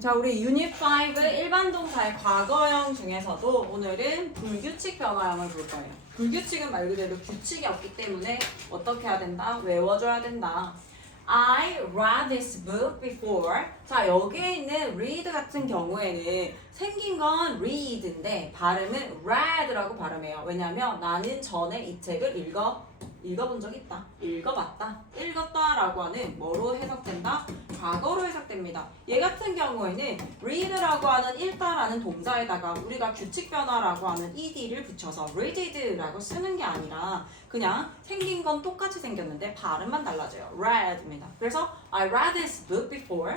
자, 우리 유닛 5 일반 동사의 과거형 중에서도 오늘은 불규칙 변화형을 볼 거예요. 불규칙은 말 그대로 규칙이 없기 때문에 어떻게 해야 된다? 외워줘야 된다. I read this book before. 자, 여기에 있는 read 같은 경우에는 생긴 건 read인데 발음은 read라고 발음해요. 왜냐면 나는 전에 이 책을 읽어본 적 있다. 읽어봤다. 읽었다라고 하는 뭐로 해석된다? 과거로 해석됩니다. 얘 같은 경우에는 read라고 하는 읽다라는 동사에다가 우리가 규칙 변화라고 하는 ed를 붙여서 readed라고 쓰는 게 아니라 그냥 생긴 건 똑같이 생겼는데 발음만 달라져요. read입니다. 그래서 I read this book before.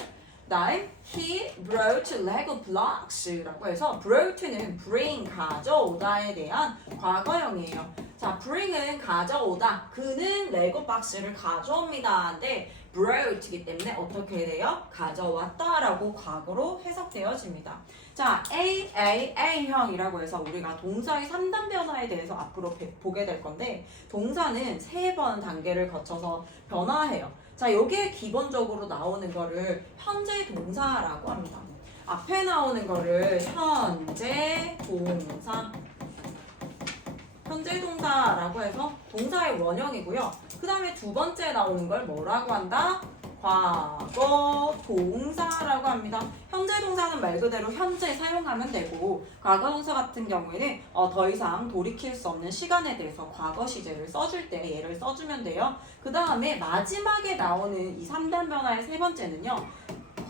다음 he brought Lego blocks라고 해서 brought는 bring 가져오다에 대한 과거형이에요. 자, bring은 가져오다. 그는 레고 박스를 가져옵니다. 근데 brought이기 때문에 어떻게 돼요? 가져왔다라고 과거로 해석되어집니다. 자, A형이라고 해서 우리가 동사의 3단 변화에 대해서 앞으로 보게 될 건데 동사는 3번 단계를 거쳐서 변화해요. 자, 여기에 기본적으로 나오는 거를 현재 동사라고 합니다. 앞에 나오는 거를 현재 동사라고 해서 동사의 원형이고요. 그 다음에 두 번째 나오는 걸 뭐라고 한다? 과거 동사라고 합니다. 현재 동사는 말 그대로 현재 사용하면 되고 과거 동사 같은 경우에는 더 이상 돌이킬 수 없는 시간에 대해서 과거 시제를 써줄 때 얘를 써주면 돼요. 그 다음에 마지막에 나오는 이 3단 변화의 세 번째는요.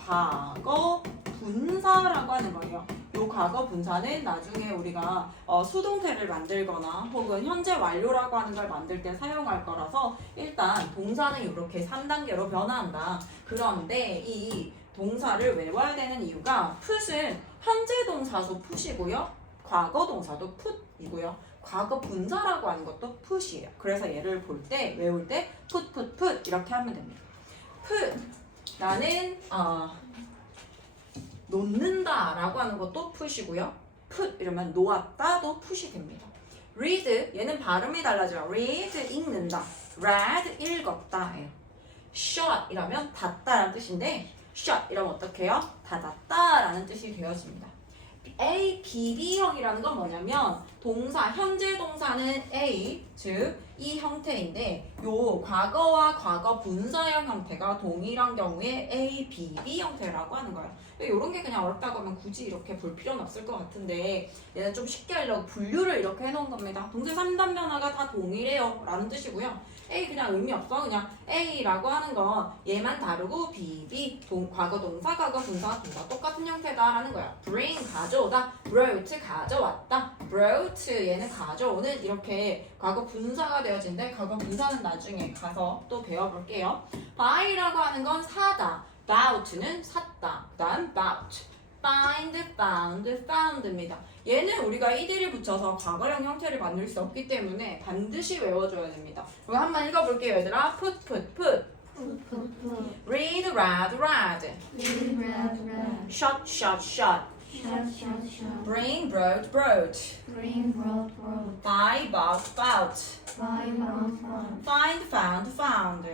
과거 분사라고 하는 거예요. 이 과거 분사는 나중에 우리가 수동태를 만들거나 혹은 현재 완료라고 하는 걸 만들 때 사용할 거라서 일단 동사는 이렇게 3단계로 변화한다. 그런데 이 동사를 외워야 되는 이유가 put은 현재 동사도 put이고요. 과거 동사도 put이고요. 과거 분사라고 하는 것도 put이에요. 그래서 얘를 볼 때 외울 때 put 이렇게 하면 됩니다. put 나는 놓는다 라고 하는 것도 put이고요. put 이러면 놓았다도 put이 됩니다. read 얘는 발음이 달라져요. read 읽는다. read 읽었다 예요. shut 이러면 닫다라는 뜻인데 shut 이러면 어떻게 해요? 닫았다라는 뜻이 되어집니다. A, BB형이라는 건 뭐냐면 동사, 현재 동사는 A, 즉 이 형태인데 요 과거와 과거 분사형 형태가 동일한 경우에 A, BB 형태라고 하는 거예요. 이런 게 그냥 어렵다고 하면 굳이 이렇게 볼 필요는 없을 것 같은데 얘는 좀 쉽게 하려고 분류를 이렇게 해놓은 겁니다. 동사 3단 변화가 다 동일해요 라는 뜻이고요. A 그냥 의미 없어. 그냥 A라고 하는 건 얘만 다르고 BB 과거 동사, 과거 분사 똑같은 형태다라는 거야. bring 가져오다, brought 가져왔다, brought 얘는 가져오는 이렇게 과거 분사가 되어진데 과거 분사는 나중에 가서 또 배워볼게요. buy라고 하는 건 사다, bout는 샀다, 그 다음 bout, find, found, found입니다. 얘는 우리가 ed를 붙여서 과거형 형태를 만들 수 없기 때문에 반드시 외워줘야 됩니다. 이거 한번 읽어볼게요, 얘들아. put. read, read. shut. bring, brought. buy, bought. find, found.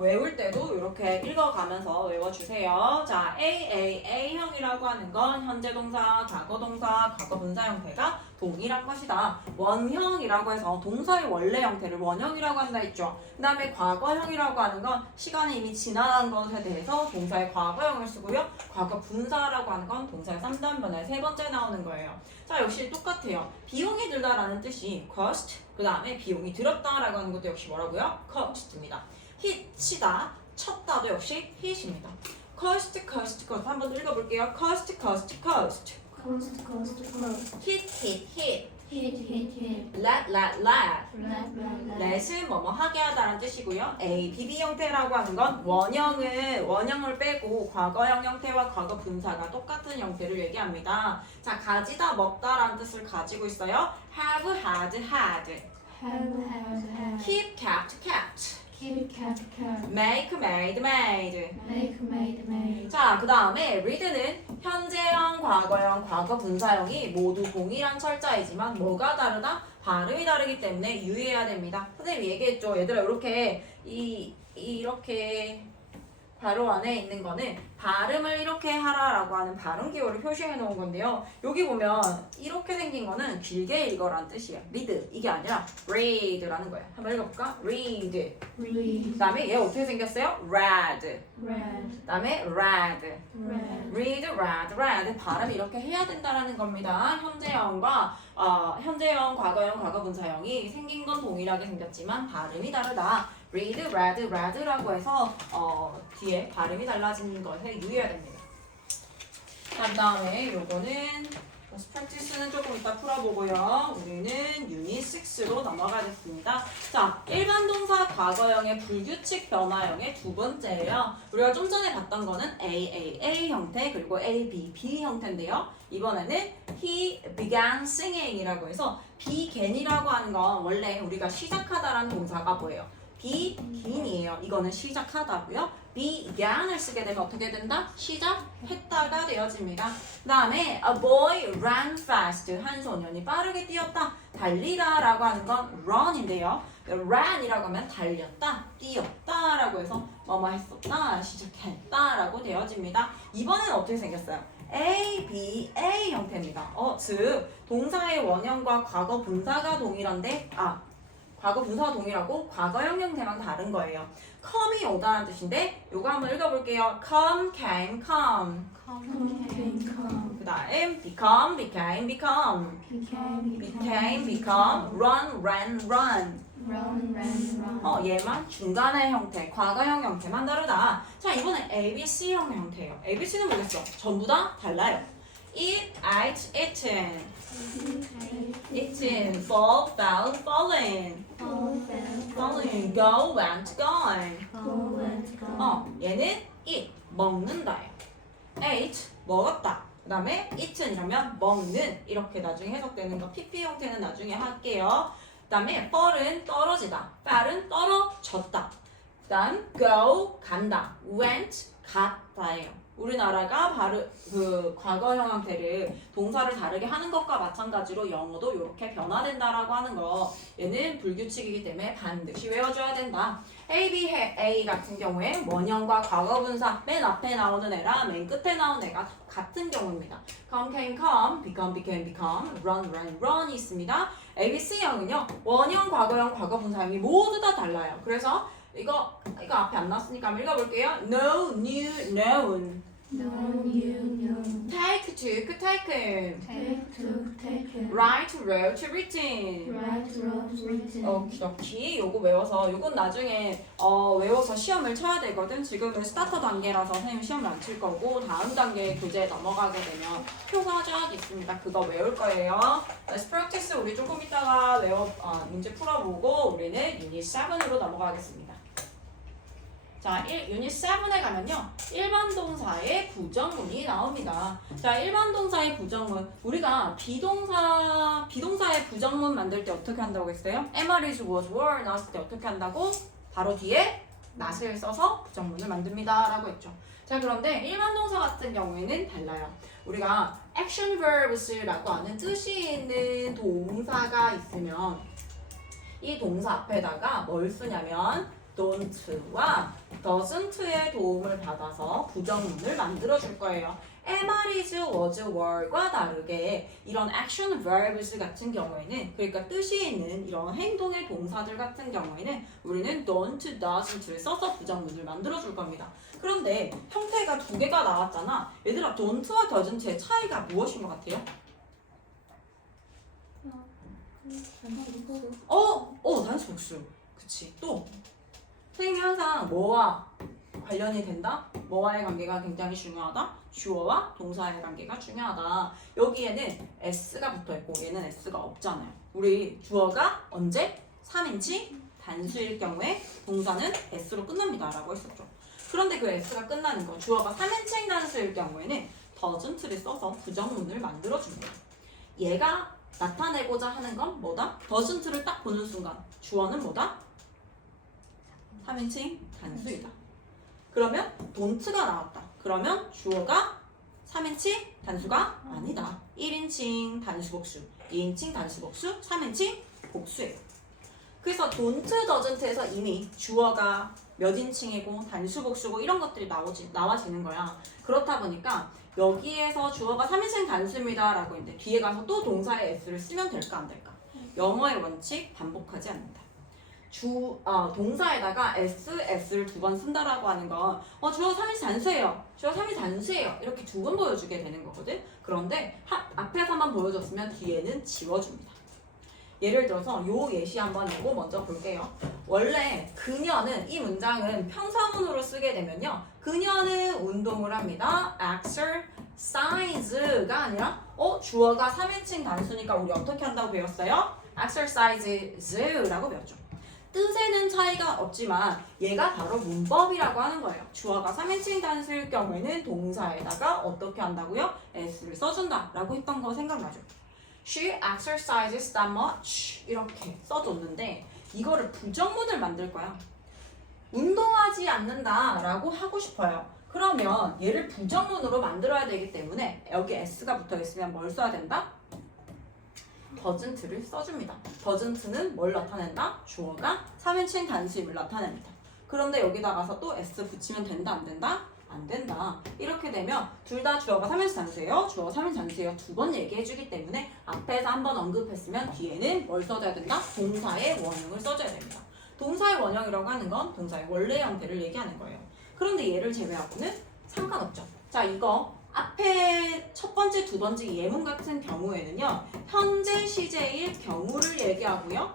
외울 때도 이렇게 읽어가면서 외워주세요. 자, A형이라고 하는 건 현재 동사, 과거 동사, 과거 분사 형태가 동일한 것이다. 원형이라고 해서 동사의 원래 형태를 원형이라고 한다 했죠. 그 다음에 과거형이라고 하는 건 시간이 이미 지나간 것에 대해서 동사의 과거형을 쓰고요. 과거 분사라고 하는 건 동사의 3단 변화의 세 번째 나오는 거예요. 자, 역시 똑같아요. 비용이 들다라는 뜻이 cost, 그 다음에 비용이 들었다라고 하는 것도 역시 뭐라고요? cost입니다. 치다, 쳤다도 역시 hit입니다. cost. 한번 읽어볼게요. cost. hit. let. let은 뭐뭐 하게 하다라는 뜻이고요. A, BB 형태라고 하는 건 원형을 빼고 과거형 형태와 과거 분사가 똑같은 형태를 얘기합니다. 자, 가지다, 먹다라는 뜻을 가지고 있어요. have, had. keep, kept. make, made. 자, 그 다음에 read는 현재형, 과거형, 과거 분사형이 모두 동일한 철자이지만 뭐가 다르다? 발음이 다르기 때문에 유의해야 됩니다. 선생님이 얘기했죠. 얘들아, 이렇게 괄호 안에 있는 거는 발음을 이렇게 하라라고 하는 발음 기호를 표시해 놓은 건데요. 여기 보면 이렇게 생긴 거는 길게 읽어라는 뜻이에요. read 이게 아니라 read라는 거예요. 한번 읽어볼까? read. 그 다음에 얘 어떻게 생겼어요? read. 그 다음에 read. read, read, read. 발음 이렇게 해야 된다라는 겁니다. 현재형, 과거형, 과거분사형이 생긴 건 동일하게 생겼지만 발음이 다르다. read, read, read라고 해서 뒤에 발음이 달라지는 것에 유의해야 됩니다. 그 다음에 요거는 practice는 조금 이따 풀어보고요. 우리는 유닛 6로 넘어가겠습니다. 자, 일반 동사 과거형의 불규칙 변화형의 두 번째예요. 우리가 좀 전에 봤던 거는 A 형태 그리고 B 형태인데요. 이번에는 he began singing이라고 해서 began이라고 하는 건 원래 우리가 시작하다라는 동사가 뭐예요? begin이에요. 이거는 시작하다고요. began을 쓰게 되면 어떻게 된다? 시작했다가 되어집니다. 그 다음에 a boy ran fast. 한 소년이 빠르게 뛰었다. 달리다 라고 하는 건 run인데요. ran이라고 하면 달렸다, 뛰었다 라고 해서 뭐뭐 했었다, 시작했다 라고 되어집니다. 이번엔 어떻게 생겼어요? ABA 형태입니다. 즉 동사의 원형과 과거 분사가 동일한데 과거 분사가 동일하고 과거형 형태만 다른 거예요. come이 오다라는 뜻인데 요거 한번 읽어볼게요. come, came, come. 그 다음 become, became, become. became, become. run, ran, run. 얘만 중간의 형태, 과거형 형태만 다르다. 자, 이번엔 ABC형 형태예요. ABC는 뭐겠어? 전부 다 달라요. eat, ate, eaten. eaten, fall, fell, fallen. falling, go, went, gone. 얘는 eat, 먹는다예요. ate, 먹었다. 그 다음에 eaten이라면 먹는, 이렇게 나중에 해석되는 거 PP 형태는 나중에 할게요. 그 다음에 fall은 떨어지다, fell은 떨어졌다. 그 다음 go, 간다, went, 갔다예요. 우리나라가 과거형 형태를 동사를 다르게 하는 것과 마찬가지로 영어도 이렇게 변화된다라고 하는 거, 얘는 불규칙이기 때문에 반드시 외워줘야 된다. A 같은 경우에 원형과 과거분사 맨 앞에 나오는 애랑 맨 끝에 나오는 애가 같은 경우입니다. come, came, come, become, became, become, run, ran, run이 있습니다. ABC형은요 원형, 과거형, 과거분사형이 모두 다 달라요. 그래서 이거 앞에 안 나왔으니까 한번 읽어볼게요. know, knew, known. take, took, taken. write, wrote, written. 오케이. 요거 외워서 요건 나중에 외워서 시험을 쳐야 되거든. 지금은 스타터 단계라서 선생님 시험을 안 칠 거고 다음 단계 교재에 넘어가게 되면 표가 쫙 있습니다. 그거 외울 거예요. Let's practice 우리 조금 이따가 문제 풀어보고 우리는 유닛 7으로 넘어가겠습니다. 자, 유닛 7에 가면요. 일반 동사의 부정문이 나옵니다. 자, 일반 동사의 부정문. 우리가 비동사의 부정문 만들 때 어떻게 한다고 했어요? am, is, was, were 나왔을 때 어떻게 한다고? 바로 뒤에 not을 써서 부정문을 만듭니다. 라고 했죠. 자, 그런데 일반 동사 같은 경우에는 달라요. 우리가 action verbs라고 하는 뜻이 있는 동사가 있으면 이 동사 앞에다가 뭘 쓰냐면 don't와 doesn't의 도움을 받아서 부정문을 만들어줄 거예요. am, is, was, were과 다르게 이런 action verbs 같은 경우에는, 그러니까 뜻이 있는 이런 행동의 동사들 같은 경우에는 우리는 don't, doesn't를 써서 부정문을 만들어줄 겁니다. 그런데 형태가 두 개가 나왔잖아. 얘들아, don't와 doesn't의 차이가 무엇인 것 같아요? 단수 복수. 그치. 또 선생님이 항상 뭐와 관련이 된다? 뭐와의 관계가 굉장히 중요하다? 주어와 동사의 관계가 중요하다. 여기에는 s가 붙어있고 얘는 s가 없잖아요. 우리 주어가 언제? 3인칭 단수일 경우에 동사는 s로 끝납니다 라고 했었죠. 그런데 그 s가 끝나는 거, 주어가 3인칭 단수일 경우에는 doesn't를 써서 부정문을 만들어줍니다. 얘가 나타내고자 하는 건 뭐다? doesn't를 딱 보는 순간 주어는 뭐다? 3인칭 단수이다. 그러면 don't가 나왔다. 그러면 주어가 3인칭 단수가 아니다. 1인칭 단수 복수, 2인칭 단수 복수, 3인칭 복수예요. 그래서 don't, doesn't에서 이미 주어가 몇 인칭이고 단수 복수고 이런 것들이 나와지는 거야. 그렇다 보니까 여기에서 주어가 3인칭 단수입니다 라고 했는데 뒤에 가서 또 동사의 s를 쓰면 될까 안 될까? 영어의 원칙 반복하지 않는다. 동사에다가 s를 두 번 쓴다라고 하는 건 주어 3인칭 단수예요. 주어 3인칭 단수예요. 이렇게 두 번 보여주게 되는 거거든. 그런데 앞에서만 보여줬으면 뒤에는 지워줍니다. 예를 들어서 요 예시 한번 요거 먼저 볼게요. 원래 그녀는 이 문장은 평사문으로 쓰게 되면요. 그녀는 운동을 합니다. exercise가 아니라 주어가 3인칭 단수니까 우리 어떻게 한다고 배웠어요? exercises라고 배웠죠. 뜻에는 차이가 없지만 얘가 바로 문법이라고 하는 거예요. 주어가 3인칭 단수일 경우에는 동사에다가 어떻게 한다고요? s를 써준다 라고 했던 거 생각나죠? She exercises that much 이렇게 써줬는데 이거를 부정문을 만들 거야. 운동하지 않는다 라고 하고 싶어요. 그러면 얘를 부정문으로 만들어야 되기 때문에 여기 s가 붙어 있으면 뭘 써야 된다? doesn't를 써줍니다. doesn't는 뭘 나타낸다? 주어가 3인칭 단수임을 나타냅니다. 그런데 여기다가서 또 s 붙이면 된다 안 된다? 안 된다. 이렇게 되면 둘 다 주어가 3인칭 단수예요. 주어가 3인칭 단수예요. 두 번 얘기해주기 때문에 앞에서 한 번 언급했으면 뒤에는 뭘 써줘야 된다? 동사의 원형을 써줘야 됩니다. 동사의 원형이라고 하는 건 동사의 원래 형태를 얘기하는 거예요. 그런데 얘를 제외하고는 상관없죠. 자, 이거 앞에 첫 번째, 두 번째 예문 같은 경우에는요. 현재 시제일 경우를 얘기하고요.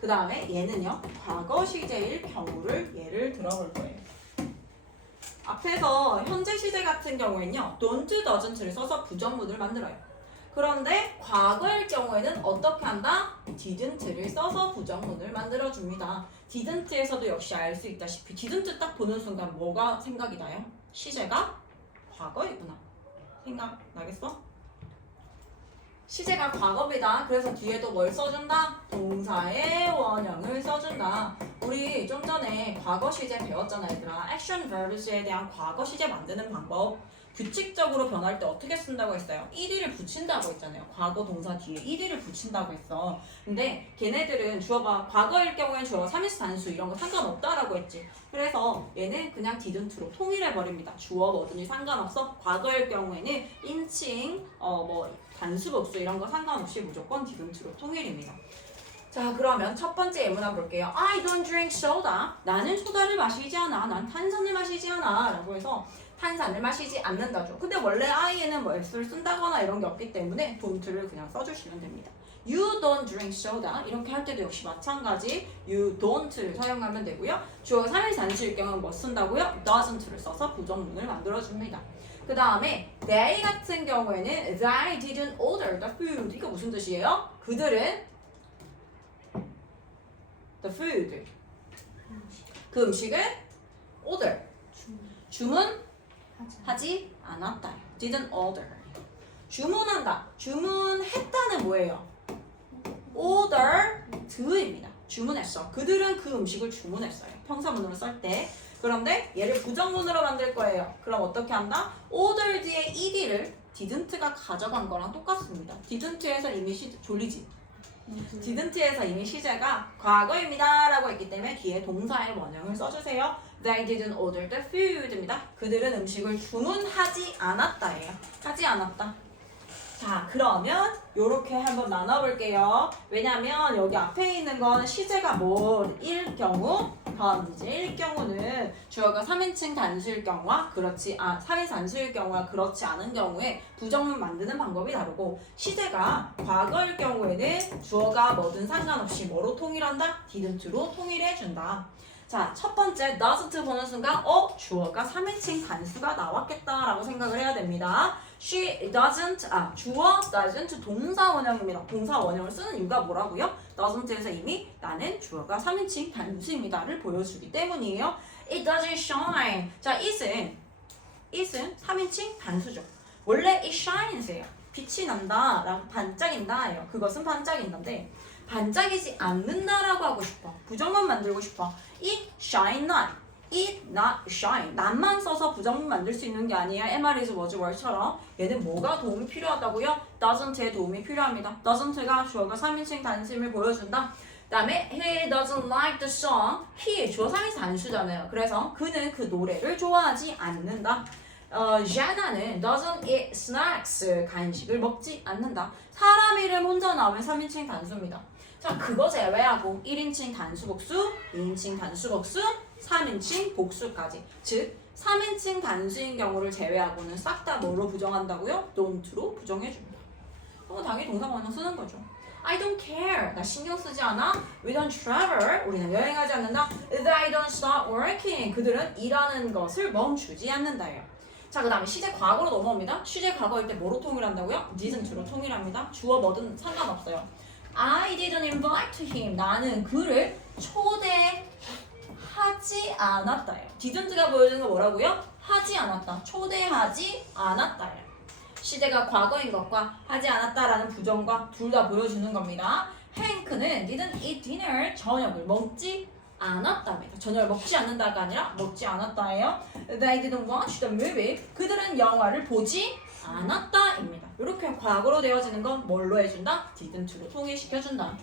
그 다음에 얘는요. 과거 시제일 경우를 예를 들어볼 거예요. 앞에서 현재 시제 같은 경우에는요. don't, doesn't를 써서 부정문을 만들어요. 그런데 과거일 경우에는 어떻게 한다? didn't를 써서 부정문을 만들어줍니다. didn't에서도 역시 알 수 있다시피 didn't 딱 보는 순간 뭐가 생각이 나요? 시제가 과거이구나. 생각나겠어? 시제가 과거이다. 그래서 뒤에도 뭘 써준다? 동사의 원형을 써준다. 우리 좀 전에 과거 시제 배웠잖아 얘들아. 액션 verbs에 대한 과거 시제 만드는 방법. 규칙적으로 변할 때 어떻게 쓴다고 했어요? ed를 붙인다고 했잖아요. 과거 동사 뒤에 ed를 붙인다고 했어. 근데 걔네들은 주어가 과거일 경우엔 주어가 3인칭 단수 이런 거 상관없다라고 했지. 그래서 얘는 그냥 didn't로 통일해버립니다. 주어 뭐든지 상관없어. 과거일 경우에는 인칭, 단수 복수 이런 거 상관없이 무조건 didn't로 통일입니다. 자, 그러면 첫 번째 예문 한번 볼게요. I don't drink soda. 나는 소다를 마시지 않아. 난 탄산을 마시지 않아. 라고 해서 탄산을 마시지 않는다죠. 근데 원래 I에는 뭐 S를 쓴다거나 이런 게 없기 때문에 don't를 그냥 써주시면 됩니다. You don't drink soda. 이렇게 할 때도 역시 마찬가지 you don't를 사용하면 되고요. 주어가 3일 단수일 경우는 뭐 쓴다고요? doesn't를 써서 부정문을 만들어줍니다. 그 다음에 they 같은 경우에는 they didn't order the food. 이거 무슨 뜻이에요? 그들은 the food. 그 음식을 order. 주문하지 않았다. didn't order. 주문한다. 주문했다는 뭐예요? ordered입니다. 주문했어. 그들은 그 음식을 주문했어요. 평사문으로 쓸 때. 그런데 얘를 부정문으로 만들 거예요. 그럼 어떻게 한다? ordered의 ed를 didn't가 가져간 거랑 똑같습니다. didn't에서 이미 졸리지? didn't에서 이미 시제가 과거입니다 라고 했기 때문에 뒤에 동사의 원형을 써주세요. They didn't order the food입니다. 그들은 음식을 주문하지 않았다예요. 하지 않았다. 자, 그러면 요렇게 한번 나눠볼게요. 왜냐면 여기 앞에 있는 건 시제가 뭐일 경우, 현재일 경우는 주어가 3인칭 단수일 경우와 3인칭 단수일 경우와 그렇지 않은 경우에 부정문 만드는 방법이 다르고 시제가 과거일 경우에는 주어가 뭐든 상관없이 뭐로 통일한다? didn't로 통일해준다. 자, 첫 번째 doesn't 보는 순간 주어가 3인칭 단수가 나왔겠다라고 생각을 해야 됩니다. She doesn't, 주어 doesn't 동사 원형입니다. 동사 원형을 쓰는 이유가 뭐라고요? doesn't에서 이미 나는 주어가 3인칭 단수입니다를 보여주기 때문이에요. It doesn't shine. 자, it은 3인칭 단수죠. 원래 it shines예요. 빛이 난다, 반짝인다예요. 그것은 반짝인다인데 반짝이지 않는다라고 하고 싶어. 부정문 만들고 싶어. It shine not. It not shine. not만 써서 부정문 만들 수 있는 게 아니에요. MR is was were처럼. 얘는 뭐가 도움이 필요하다고요? doesn't의 도움이 필요합니다. doesn't가 주어가 3인칭 단수임을 보여준다. 다음에 he doesn't like the song. he 주어 3인칭 단수잖아요. 그래서 그는 그 노래를 좋아하지 않는다. 자나는 doesn't eat snacks. 간식을 먹지 않는다. 사람 이름 혼자 나오면 3인칭 단수입니다. 자, 그거 제외하고 1인칭 단수 복수, 2인칭 단수 복수, 3인칭 복수까지. 즉 3인칭 단수인 경우를 제외하고는 싹 다 뭐로 부정한다고요? don't로 부정해줍니다. 그럼 당연히 동사원형 쓰는 거죠. I don't care. 나 신경 쓰지 않아. We don't travel. 우리는 여행하지 않는다. They don't stop working. 그들은 일하는 것을 멈추지 않는다예요. 자, 그 다음에 시제 과거로 넘어옵니다. 시제 과거일 때 뭐로 통일한다고요? didn't로 통일합니다. 주어 뭐든 상관없어요. I didn't invite him. 나는 그를 초대하지 않았다예요. didn't가 보여주는 거 뭐라고요? 하지 않았다. 초대하지 않았다예요. 시제가 과거인 것과 하지 않았다라는 부정과 둘 다 보여주는 겁니다. 행크는 didn't eat dinner. 저녁을 먹지 않았답니다. 저녁을 먹지 않는다가 아니라 먹지 않았다예요. They didn't watch the movie. 그들은 영화를 보지 않았다입니다. 이렇게 과거로 되어지는 건 뭘로 해준다? didn't로 통일시켜준다.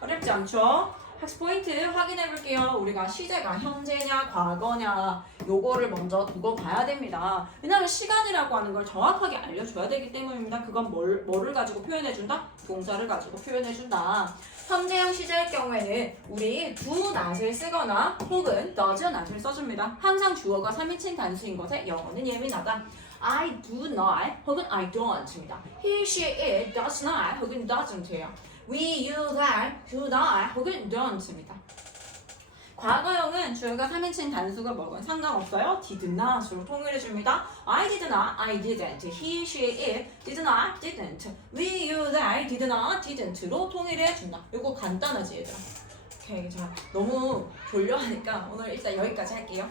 어렵지 않죠? 학습 포인트 확인해 볼게요. 우리가 시제가 현재냐 과거냐 요거를 먼저 두고 봐야 됩니다. 왜냐하면 시간이라고 하는 걸 정확하게 알려줘야 되기 때문입니다. 그건 뭐를 가지고 표현해준다? 동사를 가지고 표현해준다. 현재형 시제일 경우에는 우리 do not을 쓰거나 혹은 does not을 써줍니다. 항상 주어가 3인칭 단수인 것에 영어는 예민하다. I do not 혹은 I don't입니다. He, she, it does not 혹은 doesn't예요. We, you, they do not 혹은 don't입니다. 과거형은 주어가 3인칭 단수가 뭐건 상관없어요. did not으로 통일해줍니다. I did not, I didn't. He, she, it did not, didn't. We, you, they did not, didn't로 통일해준다. 이거 간단하지 얘들아. 오케이, 자 너무 졸려하니까 오늘 일단 여기까지 할게요.